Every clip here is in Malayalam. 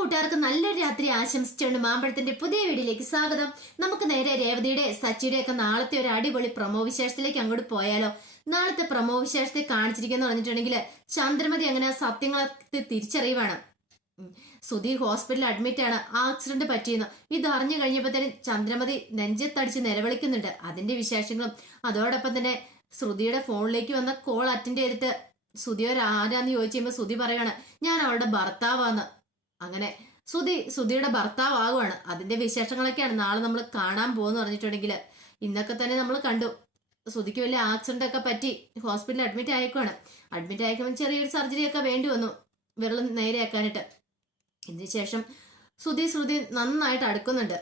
കൂട്ടുകാർക്ക് നല്ലൊരു രാത്രി ആശംസിച്ചുകൊണ്ട് മാമ്പഴത്തിന്റെ പുതിയ വീഡിയോയിലേക്ക് സ്വാഗതം. നമുക്ക് നേരെ രേവതിയുടെ സച്ചിയുടെ ഒക്കെ നാളത്തെ ഒരു അടിപൊളി പ്രൊമോ വിശേഷത്തിലേക്ക് അങ്ങോട്ട് പോയാലോ. നാളത്തെ പ്രൊമോ വിശേഷത്തെ കാണിച്ചിരിക്കുന്ന പറഞ്ഞിട്ടുണ്ടെങ്കിൽ ചന്ദ്രമതി അങ്ങനെ സത്യങ്ങളെ തിരിച്ചറിയുവാണ്. സുധി ഹോസ്പിറ്റലിൽ അഡ്മിറ്റ് ആണ്, ആക്സിഡന്റ് പറ്റിയെന്ന് ഇത് അറിഞ്ഞു കഴിഞ്ഞപ്പോഴത്തേനും ചന്ദ്രമതി നെഞ്ചത്തടിച്ച് നിലവിളിക്കുന്നുണ്ട്. അതിന്റെ വിശേഷങ്ങളും അതോടൊപ്പം തന്നെ ശ്രുതിയുടെ ഫോണിലേക്ക് വന്ന കോൾ അറ്റൻഡ് ചെയ്തിട്ട് സുധിയോർ ആരാന്ന് ചോദിച്ചു കഴിയുമ്പോൾ സുധി പറയാണ് ഞാൻ അവളുടെ ഭർത്താവാന്ന്. അങ്ങനെ സുധിയുടെ ഭർത്താവാകുവാണ്. അതിന്റെ വിശേഷങ്ങളൊക്കെയാണ് നാളെ നമ്മൾ കാണാൻ പോകുന്ന പറഞ്ഞിട്ടുണ്ടെങ്കിൽ ഇന്നൊക്കെ തന്നെ നമ്മൾ കണ്ടു സുധിക്ക് വലിയ ആക്സിഡന്റ് ഒക്കെ പറ്റി ഹോസ്പിറ്റലിൽ അഡ്മിറ്റ് ആയിക്കുവാണ്. അഡ്മിറ്റ് ആയിക്കുമ്പോൾ ചെറിയൊരു സർജറി ഒക്കെ വേണ്ടി വന്നു വിരൽ നേരെയാക്കാനായിട്ട്. ഇതിന് ശേഷം ശ്രുതി നന്നായിട്ട് അടുക്കുന്നുണ്ട്,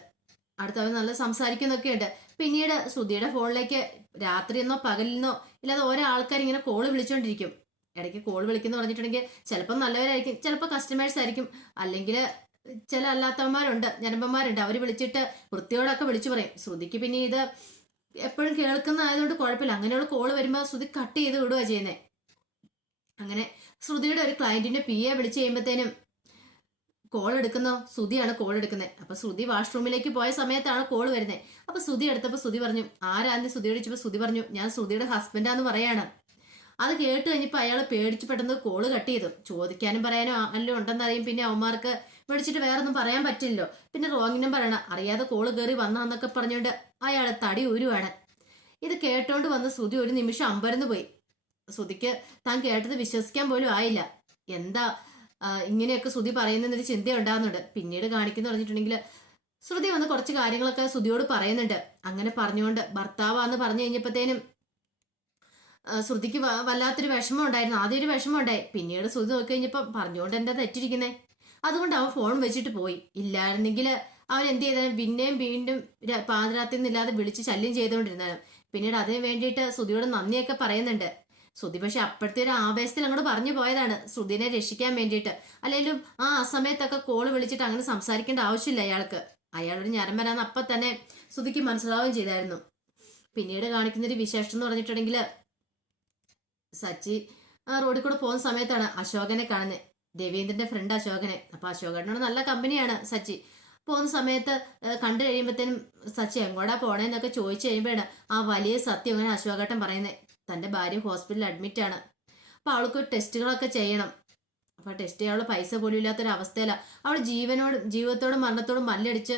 അടുത്തവർ നല്ല സംസാരിക്കുന്നൊക്കെ ഉണ്ട്. പിന്നീട് ശ്രുതിയുടെ ഫോണിലേക്ക് രാത്രിയെന്നോ പകലിന്നോ ഇല്ലാതെ ഓരോ ആൾക്കാർ ഇങ്ങനെ കോള് വിളിച്ചോണ്ടിരിക്കും. ഇടയ്ക്ക് കോൾ വിളിക്കുന്ന പറഞ്ഞിട്ടുണ്ടെങ്കിൽ ചിലപ്പോൾ നല്ലവരായിരിക്കും, ചിലപ്പോൾ കസ്റ്റമേഴ്സ് ആയിരിക്കും, അല്ലെങ്കിൽ ചില അല്ലാത്തവന്മാരുണ്ട്, ജനപന്മാരുണ്ട്. അവർ വിളിച്ചിട്ട് വൃത്തിയോടൊക്കെ വിളിച്ചു പറയും. ശ്രുതിക്ക് പിന്നെ ഇത് എപ്പോഴും കേൾക്കുന്നതായതുകൊണ്ട് കുഴപ്പമില്ല. അങ്ങനെയുള്ള കോള് വരുമ്പോൾ ശ്രുതി കട്ട് ചെയ്ത് വിടുക ചെയ്യുന്നത്. അങ്ങനെ ശ്രുതിയുടെ ഒരു ക്ലയന്റിന്റെ PA വിളിച്ചു കഴിയുമ്പോഴത്തേനും കോൾ എടുക്കുന്നോ ശ്രുതിയാണ് കോൾ എടുക്കുന്നത്. അപ്പൊ ശ്രുതി വാഷ്റൂമിലേക്ക് പോയ സമയത്താണ് കോൾ വരുന്നത്. അപ്പൊ ശ്രുതി എടുത്തപ്പോൾ ശ്രുതി പറഞ്ഞു ആരാന്ന് ശ്രുതിയോട് ചോദിച്ചപ്പോൾ ശ്രുതി പറഞ്ഞു ഞാൻ ശ്രുതിയുടെ ഹസ്ബൻഡാന്ന് പറയാണ്. അത് കേട്ട് കഴിഞ്ഞപ്പോൾ അയാൾ പേടിച്ച് പെട്ടെന്ന് കോള് കട്ട് ചെയ്തു. ചോദിക്കാനും പറയാനും അല്ലോ ഉണ്ടെന്നറിയും. പിന്നെ അവന്മാർക്ക് വിളിച്ചിട്ട് വേറെ ഒന്നും പറയാൻ പറ്റില്ലല്ലോ. പിന്നെ റോങ് നമ്പർ ആണ്, അറിയാതെ കോള് കയറി വന്നാന്നൊക്കെ പറഞ്ഞുകൊണ്ട് അയാൾ തടി ഊരുവാണ്. ഇത് കേട്ടോണ്ട് വന്ന് ശ്രുതി ഒരു നിമിഷം അമ്പരന്ന് പോയി. ശ്രുതിക്ക് താൻ കേട്ടത് വിശ്വസിക്കാൻ പോലും ആയില്ല. എന്താ ഇങ്ങനെയൊക്കെ ശ്രുതി പറയുന്നൊരു ചിന്ത ഉണ്ടാകുന്നുണ്ട്. പിന്നീട് കാണിക്കുന്നു പറഞ്ഞിട്ടുണ്ടെങ്കിൽ ശ്രുതി വന്ന് കുറച്ച് കാര്യങ്ങളൊക്കെ ശ്രുതിയോട് പറയുന്നുണ്ട്. അങ്ങനെ പറഞ്ഞുകൊണ്ട് ഭർത്താവാന്ന് പറഞ്ഞു കഴിഞ്ഞപ്പോഴത്തേനും ശ്രുതിക്ക് വല്ലാത്തൊരു വിഷമം ഉണ്ടായിരുന്നു. ആദ്യം ഒരു വിഷമം ഉണ്ടായി. പിന്നീട് ശ്രുതി നോക്കി കഴിഞ്ഞപ്പോൾ പറഞ്ഞുകൊണ്ട് എന്താ തെറ്റിരിക്കുന്നേ, അതുകൊണ്ട് അവൻ ഫോൺ വെച്ചിട്ട് പോയി. ഇല്ലായിരുന്നെങ്കിൽ അവൻ എന്ത് ചെയ്താലും പിന്നെയും വീണ്ടും പാതിരാത്രി നിന്നില്ലാതെ വിളിച്ച് ശല്യം ചെയ്തുകൊണ്ടിരുന്നാണ്. പിന്നീട് അതിന് വേണ്ടിയിട്ട് ശ്രുതിയോട് നന്ദിയൊക്കെ പറയുന്നുണ്ട്. ശ്രുതി പക്ഷെ അപ്പോഴത്തെ ഒരു ആവേശത്തിൽ അങ്ങോട്ട് പറഞ്ഞു പോയതാണ് ശ്രുതിനെ രക്ഷിക്കാൻ വേണ്ടിയിട്ട്. അല്ലെങ്കിലും ആ സമയത്തൊക്കെ കോള് വിളിച്ചിട്ട് അങ്ങനെ സംസാരിക്കേണ്ട ആവശ്യമില്ല അയാൾക്ക്. അയാളൊരു ഞരം വരാന്ന് അപ്പം തന്നെ ശ്രുതിക്ക് മനസ്സിലാവുകയും ചെയ്തായിരുന്നു. പിന്നീട് കാണിക്കുന്നൊരു വിശേഷം എന്ന് പറഞ്ഞിട്ടുണ്ടെങ്കിൽ സച്ചി റോഡിൽ കൂടെ പോകുന്ന സമയത്താണ് അശോകനെ കാണുന്നത്, രവീന്ദ്രന്റെ ഫ്രണ്ട് അശോകനെ. അപ്പൊ അശോകനോട് നല്ല കമ്പനിയാണ് സച്ചി. പോകുന്ന സമയത്ത് കണ്ടു കഴിയുമ്പോഴത്തേനും സച്ചി എങ്ങോട്ടാ പോണേന്നൊക്കെ ചോദിച്ചു കഴിയുമ്പോഴാണ് ആ വലിയ സത്യം അങ്ങനെ അശോകേട്ടൻ പറയുന്നത്. തന്റെ ഭാര്യ ഹോസ്പിറ്റലിൽ അഡ്മിറ്റ് ആണ്, അപ്പൊ അവൾക്ക് ടെസ്റ്റുകളൊക്കെ ചെയ്യണം. അപ്പൊ ടെസ്റ്റ് ചെയ്യാനുള്ള പൈസ പോലും ഇല്ലാത്തൊരു അവസ്ഥയില അവൾ ജീവിതത്തോടും മരണത്തോടും മല്ലടിച്ച്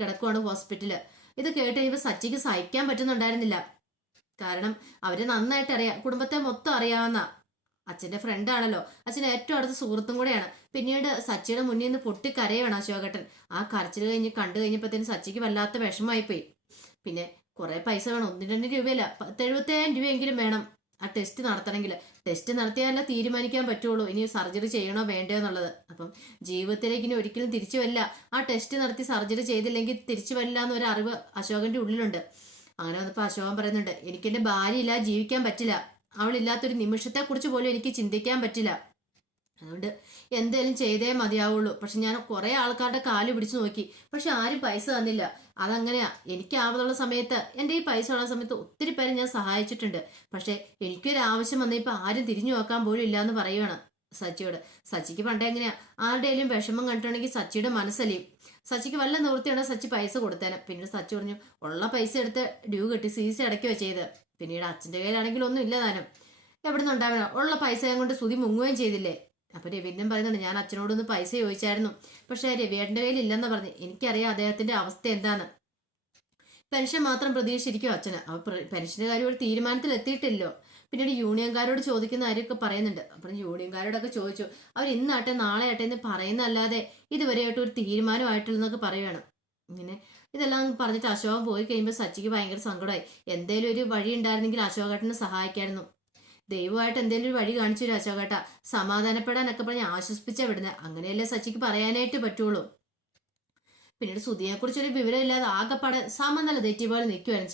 കിടക്കുവാണ് ഹോസ്പിറ്റലിൽ. ഇത് കേട്ട് കഴിയുമ്പോൾ സച്ചിക്ക് സഹിക്കാൻ പറ്റുന്നുണ്ടായിരുന്നില്ല. കാരണം അവര് നന്നായിട്ട് അറിയാം, കുടുംബത്തെ മൊത്തം അറിയാവുന്ന അച്ഛന്റെ ഫ്രണ്ടാണല്ലോ, അച്ഛൻ്റെ ഏറ്റവും അടുത്ത സുഹൃത്തും കൂടെയാണ്. പിന്നീട് സച്ചിയുടെ മുന്നിൽ നിന്ന് പൊട്ടിക്കരയാണ് അശോകേട്ടൻ. ആ കരച്ചിൽ കണ്ടു കഴിഞ്ഞപ്പോഴത്തേനും സച്ചിക്ക് വല്ലാത്ത വിഷമമായിപ്പോയി. പിന്നെ കുറെ പൈസ വേണം, 1-2 രൂപയല്ല, 70,000 രൂപയെങ്കിലും വേണം ആ ടെസ്റ്റ് നടത്തണമെങ്കിൽ. ടെസ്റ്റ് നടത്തിയാലേ തീരുമാനിക്കാൻ പറ്റുള്ളൂ ഇനി സർജറി ചെയ്യണോ വേണ്ടോ എന്നുള്ളത്. അപ്പം ജീവിതത്തിലേക്ക് ഇനി ഒരിക്കലും തിരിച്ചു വരില്ല, ആ ടെസ്റ്റ് നടത്തി സർജറി ചെയ്തില്ലെങ്കിൽ തിരിച്ചു വരില്ല എന്നൊരു അറിവ് അശോകന്റെ ഉള്ളിലുണ്ട്. അങ്ങനെ വന്നപ്പോൾ അശോകൻ പറയുന്നുണ്ട് എനിക്ക് എൻ്റെ ഭാര്യ ഇല്ലാതെ ജീവിക്കാൻ പറ്റില്ല, അവളില്ലാത്തൊരു നിമിഷത്തെ കുറിച്ച് പോലും എനിക്ക് ചിന്തിക്കാൻ പറ്റില്ല, അതുകൊണ്ട് എന്തേലും ചെയ്തേ മതിയാവുള്ളൂ. പക്ഷെ ഞാൻ കുറെ ആൾക്കാരുടെ കാല് പിടിച്ചു നോക്കി, പക്ഷെ ആരും പൈസ തന്നില്ല. അതങ്ങനെയാ, എനിക്ക് ആവശ്യമുള്ള സമയത്ത് എൻ്റെ ഈ പൈസ ഉള്ള സമയത്ത് ഒത്തിരി പേരെ ഞാൻ സഹായിച്ചിട്ടുണ്ട്. പക്ഷെ എനിക്കൊരു ആവശ്യം വന്നപ്പോൾ ആരും തിരിഞ്ഞു നോക്കാൻ പോലും ഇല്ല എന്ന് പറയുവാണ് സച്ചിയോട്. സച്ചിക്ക് പണ്ടേ എങ്ങനെയാ, ആരുടെയും വിഷമം കണ്ടിട്ടുണ്ടെങ്കിൽ സച്ചിയുടെ മനസ്സലിയും. സച്ചിക്ക് വല്ല നിവൃത്തിയുണ്ടെങ്കിൽ സച്ചി പൈസ കൊടുത്തേനെ. പിന്നീട് സച്ചി പറഞ്ഞു ഉള്ള പൈസ എടുത്ത് ഡ്യൂ കെട്ടി CC അടയ്ക്കുകയോ ചെയ്ത്. പിന്നീട് അച്ഛൻ്റെ കയ്യിലാണെങ്കിൽ ഒന്നും ഇല്ല താനും, എവിടെ നിന്ന് ഉണ്ടാവണം, ഉള്ള പൈസയും കൊണ്ട് ശ്രുതി മുങ്ങുകയും ചെയ്തില്ലേ. അപ്പൊ രവീന്ദ്രൻ പറയുന്നുണ്ട് ഞാൻ അച്ഛനോടൊന്ന് പൈസ ചോദിച്ചായിരുന്നു, പക്ഷെ രവിയേട്ടൻ്റെ കയ്യിൽ ഇല്ലെന്ന് പറഞ്ഞു. എനിക്കറിയാം അദ്ദേഹത്തിന്റെ അവസ്ഥ എന്താന്ന്, പെൻഷൻ മാത്രം പ്രതീക്ഷിച്ചിരിക്കും അച്ഛന്. അപ്പൊ പെൻഷന്റെ കാര്യം ഒരു തീരുമാനത്തിൽ എത്തിയിട്ടില്ലോ. പിന്നീട് യൂണിയൻകാരോട് ചോദിക്കുന്ന കാര്യമൊക്കെ പറയുന്നുണ്ട്. അപ്പം യൂണിയൻകാരോടൊക്കെ ചോദിച്ചു, അവർ ഇന്നാട്ടെ നാളെ ആട്ടെ എന്ന് പറയുന്നല്ലാതെ ഇതുവരെയായിട്ട് ഒരു തീരുമാനമായിട്ടില്ലെന്നൊക്കെ പറയുകയാണ്. ഇങ്ങനെ ഇതെല്ലാം പറഞ്ഞിട്ട് അശോകൻ പോയി കഴിയുമ്പോൾ സച്ചിക്ക് ഭയങ്കര സങ്കടമായി. എന്തേലും ഒരു വഴി ഉണ്ടായിരുന്നെങ്കിൽ അശോകേട്ടനെ സഹായിക്കായിരുന്നു. ദൈവമായിട്ട് എന്തെങ്കിലും ഒരു വഴി കാണിച്ചു തരും അശോകേട്ട, സമാധാനപ്പെടാനൊക്കെ പറഞ്ഞ് ആശ്വസിപ്പിച്ചാ വിടുന്നത്. അങ്ങനെയല്ലേ സച്ചിക്ക് പറയാനായിട്ട് പറ്റുള്ളൂ. പിന്നീട് സുധിയെ കുറിച്ചൊരു വിവരമില്ലാതെ ആകെപ്പാടെ സമനില തെറ്റി പോലെ നിൽക്കുവായിരുന്നു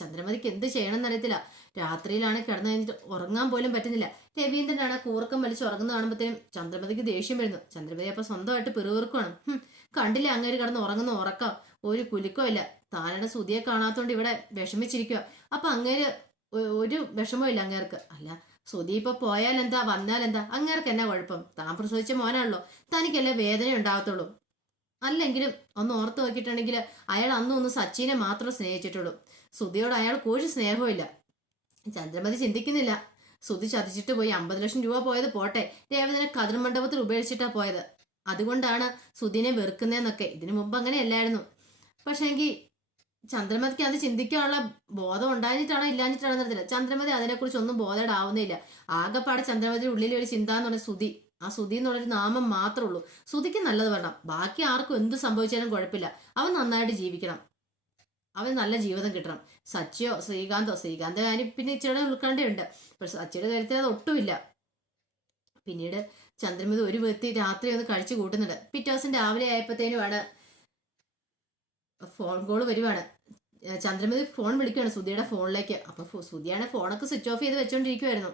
ചന്ദ്രമതിക്ക് എന്ത് ചെയ്യണം എന്നറിയത്തില്ല. രാത്രിയിലാണ് കിടന്നു കഴിഞ്ഞിട്ട് ഉറങ്ങാൻ പോലും പറ്റുന്നില്ല. രവീന്ദ്രനാണ് കൂർക്കം വലിച്ച് ഉറങ്ങുന്ന കാണുമ്പോഴത്തേനും ചന്ദ്രമതിക്ക് ദേഷ്യം വരുന്നു. ചന്ദ്രമതി അപ്പൊ സ്വന്തമായിട്ട് പിറുവിറുക്കുവാണ്. കണ്ടില്ല അങ്ങേര് കിടന്ന് ഉറങ്ങുന്ന ഉറക്കം, ഒരു കുലുക്കോ ഇല്ല. താനയുടെ സുധിയെ കാണാത്തോണ്ട് ഇവിടെ വിഷമിച്ചിരിക്കുക. അപ്പൊ അങ്ങേര് ഒരു വിഷമവും ഇല്ല അങ്ങേർക്ക്. അല്ല സുധി ഇപ്പൊ പോയാലെന്താ വന്നാലെന്താ, അങ്ങേർക്ക് എന്നാ കുഴപ്പം? താൻ പ്രസവിച്ച മോനാണല്ലോ, തനിക്കല്ലേ വേദന ഉണ്ടാകത്തുള്ളൂ. അല്ലെങ്കിലും ഒന്ന് ഓർത്ത് നോക്കിയിട്ടുണ്ടെങ്കിൽ അയാൾ അന്നും ഒന്ന് സച്ചിനെ മാത്രം സ്നേഹിച്ചിട്ടുള്ളൂ. സുധിയോട് അയാൾക്ക് ഒരു സ്നേഹവും ഇല്ല. ചന്ദ്രമതി ചിന്തിക്കുന്നില്ല. സുധി ചതിച്ചിട്ട് പോയി 50 ലക്ഷം രൂപ പോയത് പോട്ടെ, രേവതിനെ കതിർ മണ്ഡപത്തിൽ ഉപേക്ഷിച്ചിട്ടാ പോയത്. അതുകൊണ്ടാണ് സുധിനെ വെറുക്കുന്നതെന്നൊക്കെ. ഇതിനു മുമ്പ് അങ്ങനെയല്ലായിരുന്നു. പക്ഷേങ്കിൽ ചന്ദ്രമതിക്ക് അത് ചിന്തിക്കാനുള്ള ബോധം ഉണ്ടായിട്ടാണോ ഇല്ലാഞ്ഞിട്ടാണോ എന്നറിയില്ല. ചന്ദ്രമതി അതിനെക്കുറിച്ച് ഒന്നും ബോധേഡാവുന്നില്ല. ആകെപ്പാടെ ചന്ദ്രമതിയുടെ ഉള്ളിലെ ഒരു ചിന്ത എന്ന് പറഞ്ഞാൽ സുധി. ആ സുധി എന്നുള്ളൊരു നാമം മാത്രമേ ഉള്ളൂ. സുധിക്ക് നല്ലത് വേണം, ബാക്കി ആർക്കും എന്ത് സംഭവിച്ചാലും കുഴപ്പമില്ല. അവൻ നന്നായിട്ട് ജീവിക്കണം, അവൻ നല്ല ജീവിതം കിട്ടണം. സച്ചിയോ ശ്രീകാന്ത് കാര്യം പിന്നെ ഇച്ചിരി ഉൾക്കണ്ടയുണ്ട്. പക്ഷെ സച്ചിയുടെ കാര്യത്തിൽ അത് ഒട്ടുമില്ല. പിന്നീട് ചന്ദ്രമതി ഒരു വ്യക്തി രാത്രി ഒന്ന് കഴിച്ചു കൂട്ടുന്നുണ്ട്. പിറ്റേ ദിവസം രാവിലെ ആയപ്പോഴത്തേനുമാണ് ഫോൺ കോൾ വരുവാണ്. ചന്ദ്രമതി ഫോൺ വിളിക്കുകയാണ് സുധിയുടെ ഫോണിലേക്ക്. അപ്പൊ സുധിയാണ് ഫോണൊക്കെ സ്വിച്ച് ഓഫ് ചെയ്ത് വെച്ചോണ്ടിരിക്കുവായിരുന്നു.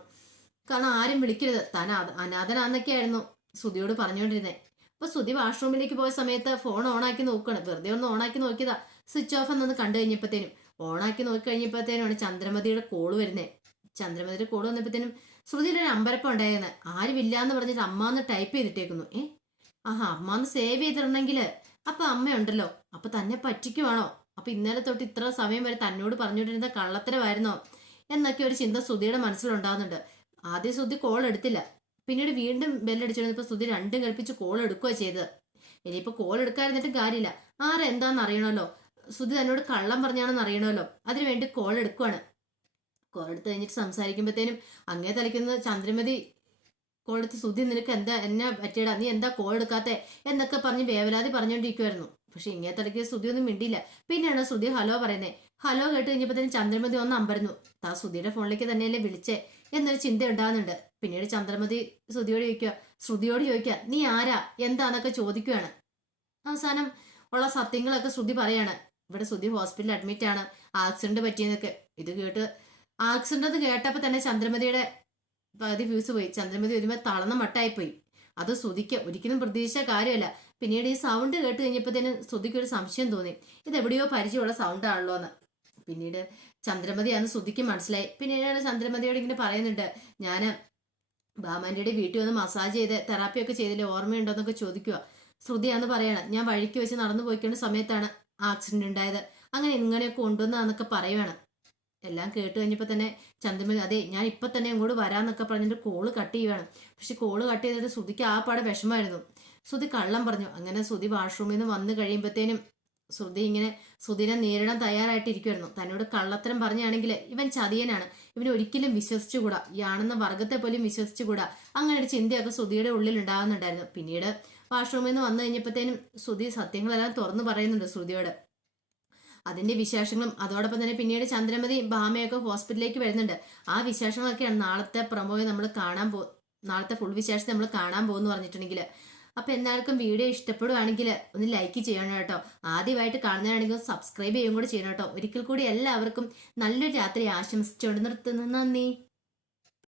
കാരണം ആരും വിളിക്കരുത്, താൻ അനാഥനാന്നൊക്കെയായിരുന്നു സുധിയോട് പറഞ്ഞുകൊണ്ടിരുന്നത്. അപ്പൊ സുധി വാഷ്റൂമിലേക്ക് പോയ സമയത്ത് ഫോൺ ഓണാക്കി നോക്കുകയാണ്. വെറുതെ ഒന്ന് ഓണാക്കി നോക്കിയതാ, സ്വിച്ച് ഓഫ് എന്നൊന്ന് കണ്ടു കഴിഞ്ഞപ്പോഴത്തേനും. ഓണാക്കി നോക്കി കഴിഞ്ഞപ്പോഴത്തേനുമാണ് ചന്ദ്രമതിയുടെ കോള് വരുന്നത്. ചന്ദ്രമതിയുടെ കോള് വന്നപ്പോഴത്തേനും ശ്രുതിയുടെ ഒരു അമ്പരപ്പം ഉണ്ടായിരുന്നു. ആരുമില്ലാന്ന് പറഞ്ഞിട്ട് അമ്മാന്ന് ടൈപ്പ് ചെയ്തിട്ടേക്കുന്നു. ആഹാ, അമ്മാന്ന് സേവ് ചെയ്തിട്ടുണ്ടെങ്കിൽ അപ്പൊ അമ്മയുണ്ടല്ലോ, അപ്പൊ തന്നെ പറ്റിക്കുവാണോ? അപ്പൊ ഇന്നലെ തൊട്ട് ഇത്ര സമയം വരെ തന്നോട് പറഞ്ഞുകൊണ്ടിരുന്ന കള്ളത്തരമായിരുന്നോ എന്നൊക്കെ ഒരു ചിന്ത ശ്രുതിയുടെ മനസ്സിലുണ്ടാകുന്നുണ്ട്. ആദ്യം ശ്രുതി കോൾ എടുത്തില്ല. പിന്നീട് വീണ്ടും ബെല്ലടിച്ചിരുന്നപ്പോൾ ശ്രുതി രണ്ടും കൽപ്പിച്ച് കോൾ എടുക്കുകയാണ് ചെയ്തത്. ഇനിയിപ്പോ കോൾ എടുക്കാതിരുന്നിട്ടും കാര്യമില്ല. ആരെന്താന്ന് അറിയണമല്ലോ, ശ്രുതി തന്നോട് കള്ളം പറഞ്ഞാണെന്ന് അറിയണമല്ലോ. അതിനുവേണ്ടി കോൾ എടുക്കുവാണ്. കോൾ എടുത്ത് കഴിഞ്ഞിട്ട് സംസാരിക്കുമ്പോഴത്തേനും അങ്ങേ തലയ്ക്കുന്ന ചന്ദ്രമതി കോൾ എടുത്ത് ശ്രുതി നിനക്ക് എന്താ എന്നെ പറ്റിയടാ, നീ എന്താ കോൾ എടുക്കാത്തെ എന്നൊക്കെ പറഞ്ഞ് വേവലാതി പറഞ്ഞുകൊണ്ടിരിക്കുമായിരുന്നു. പക്ഷെ ഇങ്ങേ തലയ്ക്ക് ശ്രുതി ഒന്നും മിണ്ടിയില്ല. പിന്നെയാണ് ശ്രുതി ഹലോ പറയുന്നത്. ഹലോ കേട്ട് കഴിഞ്ഞപ്പോഴത്തേനും ചന്ദ്രമതി ഒന്ന് അമ്പരന്നു. താ ശ്രുതിയുടെ ഫോണിലേക്ക് തന്നെയല്ലേ വിളിച്ചേ എന്നൊരു ചിന്ത ഉണ്ടാകുന്നുണ്ട്. പിന്നീട് ചന്ദ്രമതി ശ്രുതിയോട് ചോദിക്കുക നീ ആരാ എന്താന്നൊക്കെ ചോദിക്കുകയാണ്. അവസാനം ഉള്ള സത്യങ്ങളൊക്കെ ശ്രുതി പറയാണ്. ഇവിടെ ശ്രുതി ഹോസ്പിറ്റലിൽ അഡ്മിറ്റ് ആണ്, ആക്സിഡന്റ് പറ്റിയെന്നൊക്കെ. ഇത് കേട്ട് ആക്സിഡന്റ് എന്ന് കേട്ടപ്പോൾ തന്നെ ചന്ദ്രമതിയുടെ പകുതി ഫ്യൂസ് പോയി. ചന്ദ്രമതി ഒരുമ തളർന്ന മട്ടായിപ്പോയി. അത് ശ്രുതിക്ക് ഒരിക്കലും പ്രതീക്ഷിച്ച കാര്യമല്ല. പിന്നീട് ഈ സൗണ്ട് കേട്ട് കഴിഞ്ഞപ്പോഴത്തേനും ശ്രുതിക്ക് ഒരു സംശയം തോന്നി, ഇത് എവിടെയോ പരിചയമുള്ള സൗണ്ട് ആണല്ലോ എന്ന്. പിന്നീട് ചന്ദ്രമതിയാന്ന് ശ്രുതിക്ക് മനസ്സിലായി. പിന്നീട് ചന്ദ്രമതിയോട് ഇങ്ങനെ പറയുന്നുണ്ട്, ഞാൻ ബാമാൻ്റെ വീട്ടിൽ വന്ന് മസാജ് ചെയ്ത് തെറാപ്പിയൊക്കെ ചെയ്തില്ലേ, ഓർമ്മയുണ്ടോ എന്നൊക്കെ ചോദിക്കുക. ശ്രുതിയാന്ന് പറയാണ്, ഞാൻ വഴിക്ക് വെച്ച് നടന്നു പോയിക്കുന്ന സമയത്താണ് ആക്സിഡന്റ് ഉണ്ടായത്, അങ്ങനെ ഇങ്ങനെയൊക്കെ കൊണ്ടുവന്നതെന്നൊക്കെ പറയുവാണ്. എല്ലാം കേട്ട് കഴിഞ്ഞപ്പോൾ തന്നെ ചന്ദ്രമതി അതെ ഞാൻ ഇപ്പം തന്നെ അങ്ങോട്ട് വരാമെന്നൊക്കെ പറഞ്ഞിട്ട് കോള് കട്ട് ചെയ്യുവാണ്. പക്ഷെ കോള് കട്ട് ചെയ്തിട്ട് ശ്രുതിക്ക് ആ പാടെ വിഷമായിരുന്നു. ശ്രുതി കള്ളം പറഞ്ഞു. അങ്ങനെ ശ്രുതി വാഷ്റൂമിൽ നിന്ന് വന്നു കഴിയുമ്പോഴത്തേനും ശ്രുതിനെ നേരിടാൻ തയ്യാറായിട്ടിരിക്കുമായിരുന്നു. തന്നോട് കള്ളത്തരം പറഞ്ഞാണെങ്കിൽ ഇവൻ ചതിയനാണ്, ഇവന് ഒരിക്കലും വിശ്വസിച്ചുകൂടാ, ഈ ആണെന്ന വർഗത്തെ പോലും വിശ്വസിച്ചുകൂടാ, അങ്ങനെ ഒരു ചിന്തയൊക്കെ ശ്രുതിയുടെ ഉള്ളിൽ ഉണ്ടാകുന്നുണ്ടായിരുന്നു. പിന്നീട് വാഷ്റൂമിൽ നിന്ന് വന്നു കഴിഞ്ഞപ്പോഴത്തേനും ശ്രുതി സത്യങ്ങളെല്ലാം തുറന്നു പറയുന്നുണ്ട് ശ്രുതിയോട്. അതിന്റെ വിശേഷങ്ങളും അതോടൊപ്പം തന്നെ പിന്നീട് ചന്ദ്രമതി ഭാമയൊക്കെ ഹോസ്പിറ്റലിലേക്ക് വരുന്നുണ്ട്. ആ വിശേഷങ്ങളൊക്കെയാണ് നാളത്തെ പ്രൊമോയിൽ നമ്മൾ നാളത്തെ ഫുൾ വിശേഷം നമ്മൾ കാണാൻ പോകുന്നു പറഞ്ഞിട്ടുണ്ടെങ്കിൽ. അപ്പൊ എല്ലാവർക്കും വീഡിയോ ഇഷ്ടപ്പെടുവാണെങ്കിൽ ഒന്ന് ലൈക്ക് ചെയ്യണം കേട്ടോ. ആദ്യമായിട്ട് കാണുന്നതാണെങ്കിൽ സബ്സ്ക്രൈബ് ചെയ്യുകയും കൂടി ചെയ്യണം കേട്ടോ. ഒരിക്കൽ കൂടി എല്ലാവർക്കും നല്ലൊരു രാത്രി ആശംസിച്ചുകൊണ്ട് നിർത്തുന്നു. നന്ദി.